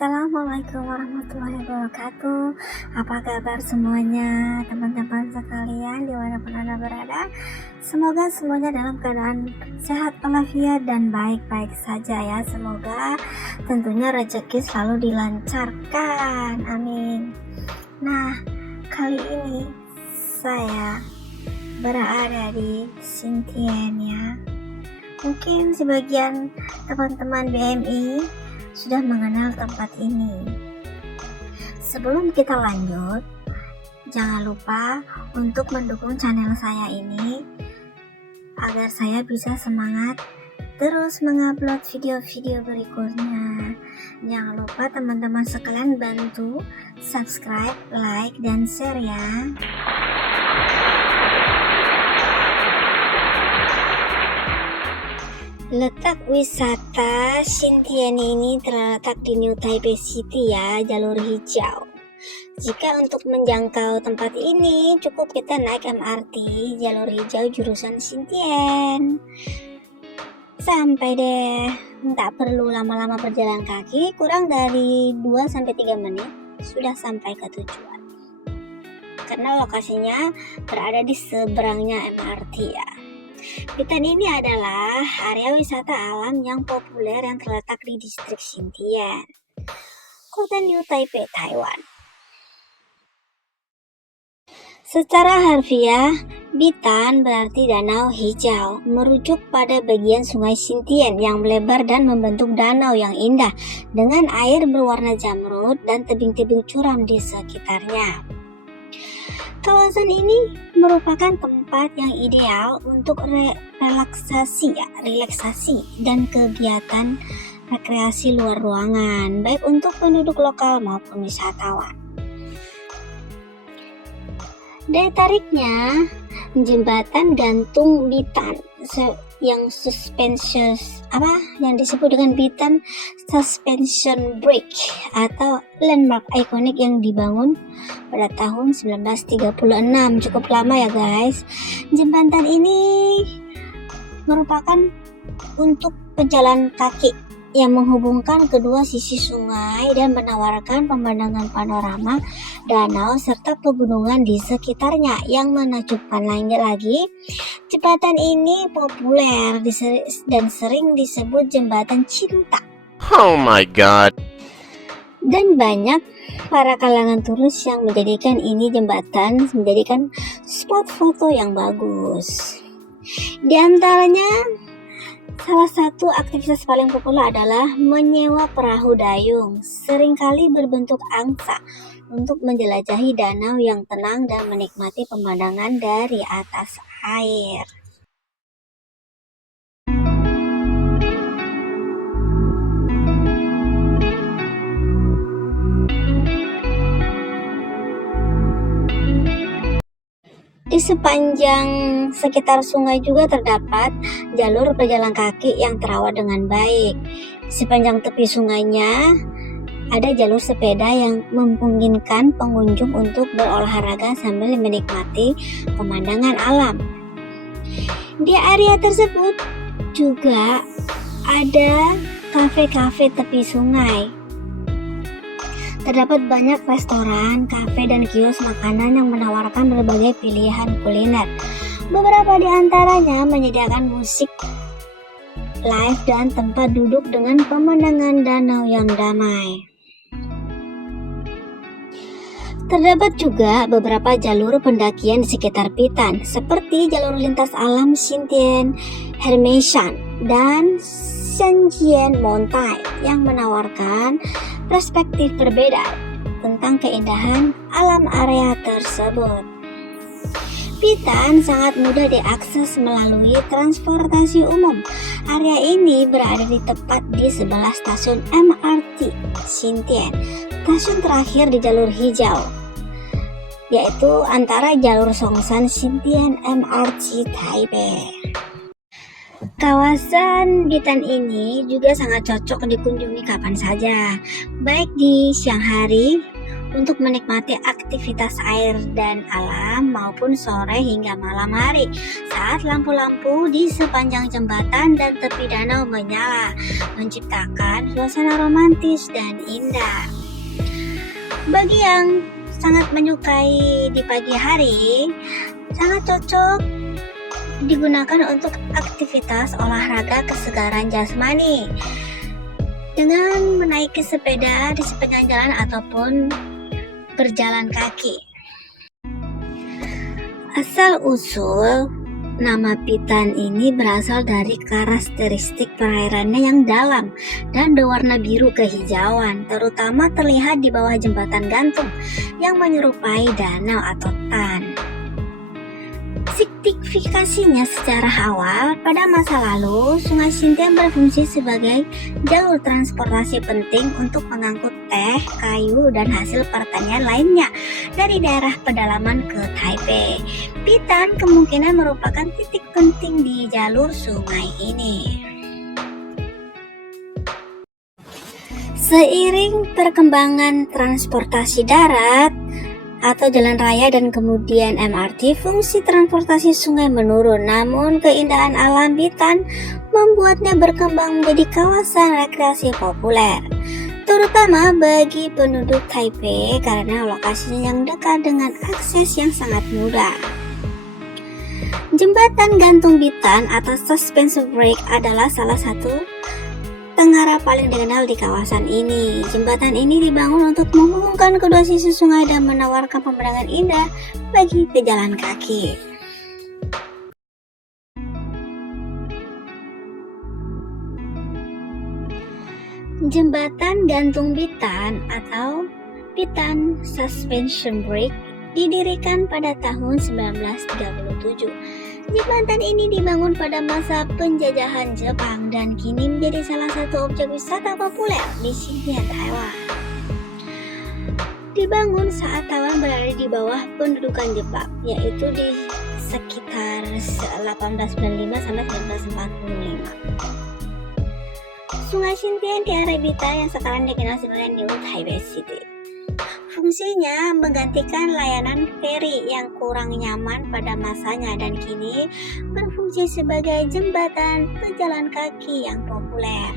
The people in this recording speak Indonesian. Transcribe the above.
Assalamualaikum warahmatullahi wabarakatuh. Apa kabar semuanya teman-teman sekalian dimanapun Anda berada? Semoga semuanya dalam keadaan sehat walafiat dan baik-baik saja ya. Semoga tentunya rezeki selalu dilancarkan, amin. Nah, kali ini saya berada di Xintian ya. Mungkin sebagian teman-teman BMI sudah mengenal tempat ini. Sebelum kita lanjut, jangan lupa untuk mendukung channel saya ini agar saya bisa semangat terus mengupload video-video berikutnya. Jangan lupa teman-teman sekalian bantu subscribe, like, dan share ya. Letak wisata Xintian ini terletak di New Taipei City ya, jalur hijau. Jika untuk menjangkau tempat ini cukup kita naik MRT jalur hijau jurusan Xintian. Sampai deh, tak perlu lama-lama berjalan kaki, kurang dari 2-3 menit sudah sampai ke tujuan. Karena lokasinya berada di seberangnya MRT ya. Bitan ini adalah area wisata alam yang populer yang terletak di distrik Xintian, kota New Taipei, Taiwan. Secara harfiah, Bitan berarti danau hijau, merujuk pada bagian sungai Xintian yang melebar dan membentuk danau yang indah dengan air berwarna jamrud dan tebing-tebing curam di sekitarnya. Kawasan ini merupakan tempat yang ideal untuk relaksasi dan kegiatan rekreasi luar ruangan, baik untuk penduduk lokal maupun wisatawan. Daya tariknya, jembatan gantung Bitan yang disebut dengan Bitan Suspension Bridge atau landmark ikonik yang dibangun pada tahun 1936. Cukup lama ya guys. Jembatan ini merupakan untuk pejalan kaki yang menghubungkan kedua sisi sungai dan menawarkan pemandangan panorama danau serta pegunungan di sekitarnya. Yang menakjubkan lagi, jembatan ini populer dan sering disebut jembatan cinta. Oh my god. Dan banyak para kalangan turis yang menjadikan ini jembatan menjadikan spot foto yang bagus. Di antaranya, salah satu aktivitas paling populer adalah menyewa perahu dayung, seringkali berbentuk angsa, untuk menjelajahi danau yang tenang dan menikmati pemandangan dari atas air. Di sepanjang sekitar sungai juga terdapat jalur pejalan kaki yang terawat dengan baik. Sepanjang tepi sungainya ada jalur sepeda yang memungkinkan pengunjung untuk berolahraga sambil menikmati pemandangan alam. Di area tersebut juga ada kafe-kafe tepi sungai. Terdapat banyak restoran, kafe, dan kios makanan yang menawarkan berbagai pilihan kuliner. Beberapa di antaranya menyediakan musik live dan tempat duduk dengan pemandangan danau yang damai. Terdapat juga beberapa jalur pendakian di sekitar Bitan, seperti jalur lintas alam Xintian Hermetian dan Shenzhen Mountain yang menawarkan perspektif berbeda tentang keindahan alam area tersebut. Bitan sangat mudah diakses melalui transportasi umum. Area ini berada tepat di sebelah stasiun MRT Xintian, stasiun terakhir di jalur hijau, yaitu antara jalur Songshan Xintian MRT Taipei. Kawasan Bitan ini juga sangat cocok dikunjungi kapan saja, baik di siang hari untuk menikmati aktivitas air dan alam maupun sore hingga malam hari saat lampu-lampu di sepanjang jembatan dan tepi danau menyala, menciptakan suasana romantis dan indah. Bagi yang sangat menyukai di pagi hari, sangat cocok digunakan untuk aktivitas olahraga kesegaran jasmani dengan menaiki sepeda di sepanjang jalan ataupun berjalan kaki. Asal-usul nama Pitan ini berasal dari karakteristik perairannya yang dalam dan berwarna biru kehijauan, terutama terlihat di bawah jembatan gantung yang menyerupai danau atau tan. Signifikasinya secara awal, pada masa lalu, Sungai Xindian berfungsi sebagai jalur transportasi penting untuk mengangkut teh, kayu, dan hasil pertanian lainnya dari daerah pedalaman ke Taipei. Pitan kemungkinan merupakan titik penting di jalur sungai ini. Seiring perkembangan transportasi darat atau jalan raya dan kemudian MRT, fungsi transportasi sungai menurun. Namun keindahan alam Pitan membuatnya berkembang menjadi kawasan rekreasi populer, terutama bagi penduduk Taipei karena lokasinya yang dekat dengan akses yang sangat mudah. Jembatan gantung Pitan atau suspension bridge adalah salah satu tengara paling dikenal di kawasan ini. Jembatan ini dibangun untuk menghubungkan kedua sisi sungai dan menawarkan pemandangan indah bagi pejalan kaki. Jembatan gantung Pitan atau Pitan Suspension Bridge didirikan pada tahun 1937. Jembatan ini dibangun pada masa penjajahan Jepang dan kini menjadi salah satu objek wisata populer di Xindian, Taiwan. Dibangun saat Taiwan berada di bawah pendudukan Jepang, yaitu di sekitar 1895 sampai 1945. Sungai Xindian di area Pitan yang sekarang dikenal sebagai New Taipei City. Fungsinya menggantikan layanan feri yang kurang nyaman pada masanya dan kini berfungsi sebagai jembatan pejalan kaki yang populer.